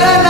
será